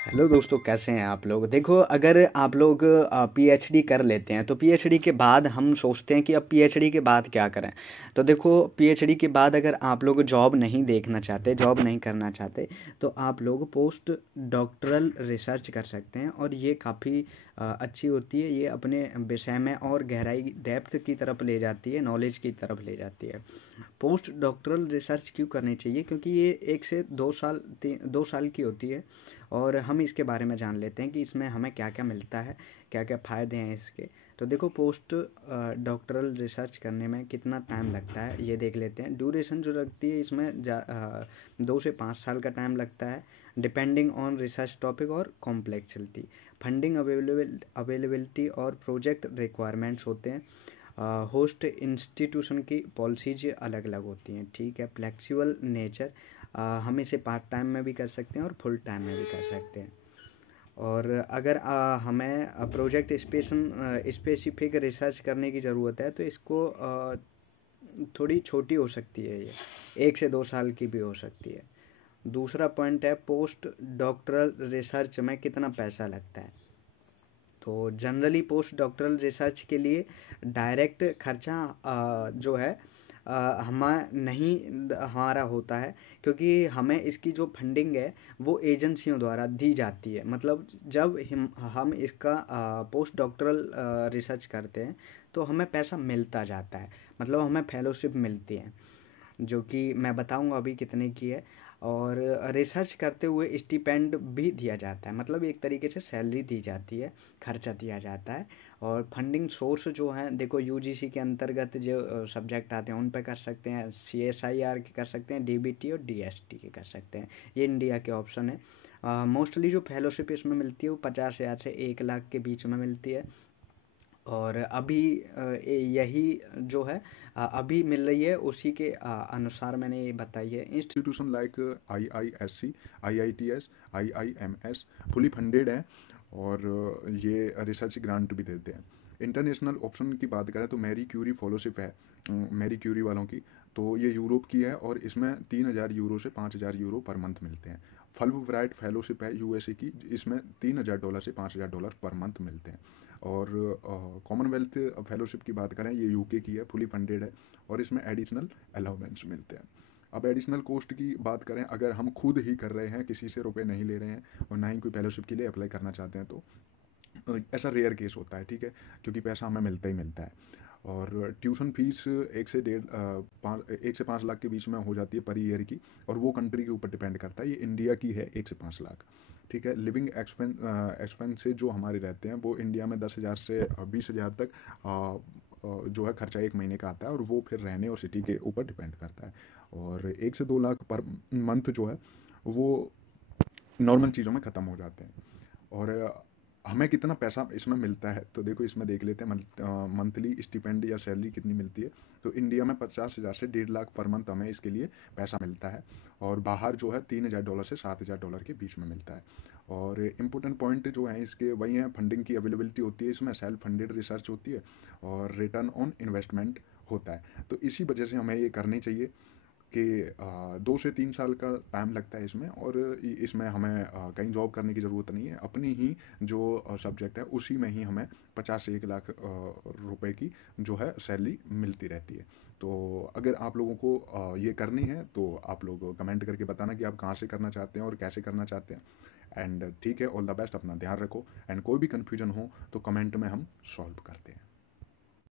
Hello दोस्तों, कैसे हैं आप लोग। देखो, अगर आप लोग पीएचडी कर लेते हैं तो पीएचडी के बाद हम सोचते हैं कि अब पीएचडी के बाद क्या करें। तो देखो, पीएचडी के बाद अगर आप लोग जॉब नहीं देखना चाहते, जॉब नहीं करना चाहते, तो आप लोग पोस्ट डॉक्टरल रिसर्च कर सकते हैं और ये काफ़ी अच्छी होती है। ये अपने विषय में और गहराई, डेप्थ की तरफ ले जाती है, नॉलेज की तरफ ले जाती है। पोस्ट डॉक्टरल रिसर्च क्यों करनी चाहिए? क्योंकि ये 1 से 2 साल 2 साल की होती है। और हम इसके बारे में जान लेते हैं कि इसमें हमें क्या क्या मिलता है, क्या क्या फ़ायदे हैं इसके। तो देखो, पोस्ट डॉक्टरल रिसर्च करने में कितना टाइम लगता है ये देख लेते हैं। ड्यूरेशन जो लगती है इसमें 2 से 5 साल का टाइम लगता है, डिपेंडिंग ऑन रिसर्च टॉपिक और कॉम्प्लेक्सिटी। फंडिंग अवेलेबिलिटी और प्रोजेक्ट रिक्वायरमेंट्स होते हैं। होस्ट इंस्टीट्यूशन की पॉलिसीज अलग अलग होती हैं, ठीक है। फ्लेक्सिबल नेचर, हम इसे पार्ट टाइम में भी कर सकते हैं और फुल टाइम में भी कर सकते हैं। और अगर हमें प्रोजेक्ट स्पेसिफिक रिसर्च करने की ज़रूरत है तो इसको थोड़ी छोटी हो सकती है। ये 1 से 2 साल की भी हो सकती है। दूसरा पॉइंट है, पोस्ट डॉक्टरल रिसर्च में कितना पैसा लगता है। तो जनरली पोस्ट डॉक्टरल रिसर्च के लिए डायरेक्ट खर्चा जो है हमारा होता है, क्योंकि हमें इसकी जो फंडिंग है वो एजेंसियों द्वारा दी जाती है। मतलब जब हम इसका पोस्ट डॉक्टरल रिसर्च करते हैं तो हमें पैसा मिलता जाता है, मतलब हमें फेलोशिप मिलती है, जो कि मैं बताऊंगा अभी कितने की है। और रिसर्च करते हुए स्टिपेंड भी दिया जाता है, मतलब एक तरीके से सैलरी दी जाती है, खर्चा दिया जाता है। और फंडिंग सोर्स जो हैं, देखो यूजीसी के अंतर्गत जो सब्जेक्ट आते हैं उन पे कर सकते हैं, सीएसआईआर के कर सकते हैं, डीबीटी और डीएसटी के कर सकते हैं। ये इंडिया के ऑप्शन है। मोस्टली जो फेलोशिप इसमें मिलती है वो 50,000 से 1 लाख के बीच में मिलती है। और अभी यही जो है अभी मिल रही है, उसी के अनुसार मैंने ये बताई है। Institution like IISc, IITS, IIMS fully funded हैं और ये रिसर्च ग्रांट भी देते हैं। इंटरनेशनल ऑप्शन की बात करें तो मैरी क्यूरी फॉलोशिप है, मैरी क्यूरी वालों की। तो ये यूरोप की है और इसमें 3,000 यूरो से 5,000 यूरो पर मंथ मिलते हैं। फल्व ब्राइट फेलोशिप है USA की, इसमें $3,000 से $5,000 पर मंथ मिलते हैं। और कॉमनवेल्थ फेलोशिप की बात करें, ये यूके की है, फुली फंडेड है और इसमें एडिशनल अलाउंस मिलते हैं। अब एडिशनल कॉस्ट की बात करें, अगर हम खुद ही कर रहे हैं, किसी से रुपए नहीं ले रहे हैं और ना ही कोई फेलोशिप के लिए अप्लाई करना चाहते हैं, तो ऐसा रेयर केस होता है, ठीक है, क्योंकि पैसा हमें मिलता ही मिलता है। और ट्यूशन फीस 1 से 5 लाख के बीच में हो जाती है पर ईयर की, और वो कंट्री के ऊपर डिपेंड करता है। ये इंडिया की है 1 से 5 लाख, ठीक है। लिविंग एक्सपेंसेस जो हमारे रहते हैं वो इंडिया में 10,000 से 20,000 तक जो है खर्चा एक महीने का आता है, और वो फिर रहने और सिटी के ऊपर डिपेंड करता है। और 1 से 2 लाख पर मंथ जो है वो नॉर्मल चीज़ों में ख़त्म हो जाते हैं। और हमें कितना पैसा इसमें मिलता है, तो देखो इसमें देख लेते हैं मंथली स्टिपेंड या सैलरी कितनी मिलती है। तो इंडिया में 50,000 से 1.5 लाख पर मंथ हमें इसके लिए पैसा मिलता है, और बाहर जो है $3,000 से $7,000 के बीच में मिलता है। और इम्पोर्टेंट पॉइंट जो है इसके वही हैं, फंडिंग की अवेलेबिलिटी होती है, इसमें सेल्फ फंडेड रिसर्च होती है और रिटर्न ऑन इन्वेस्टमेंट होता है। तो इसी वजह से हमें ये करनी चाहिए कि 2 से 3 साल का टाइम लगता है इसमें, और इसमें हमें कहीं जॉब करने की ज़रूरत नहीं है। अपनी ही जो सब्जेक्ट है उसी में ही हमें 50 से 1 लाख रुपए की जो है सैलरी मिलती रहती है। तो अगर आप लोगों को ये करनी है तो आप लोग कमेंट करके बताना कि आप कहाँ से करना चाहते हैं और कैसे करना चाहते हैं। एंड ठीक है, ऑल द बेस्ट, अपना ध्यान रखो। एंड कोई भी कन्फ्यूजन हो तो कमेंट में हम सॉल्व करते हैं।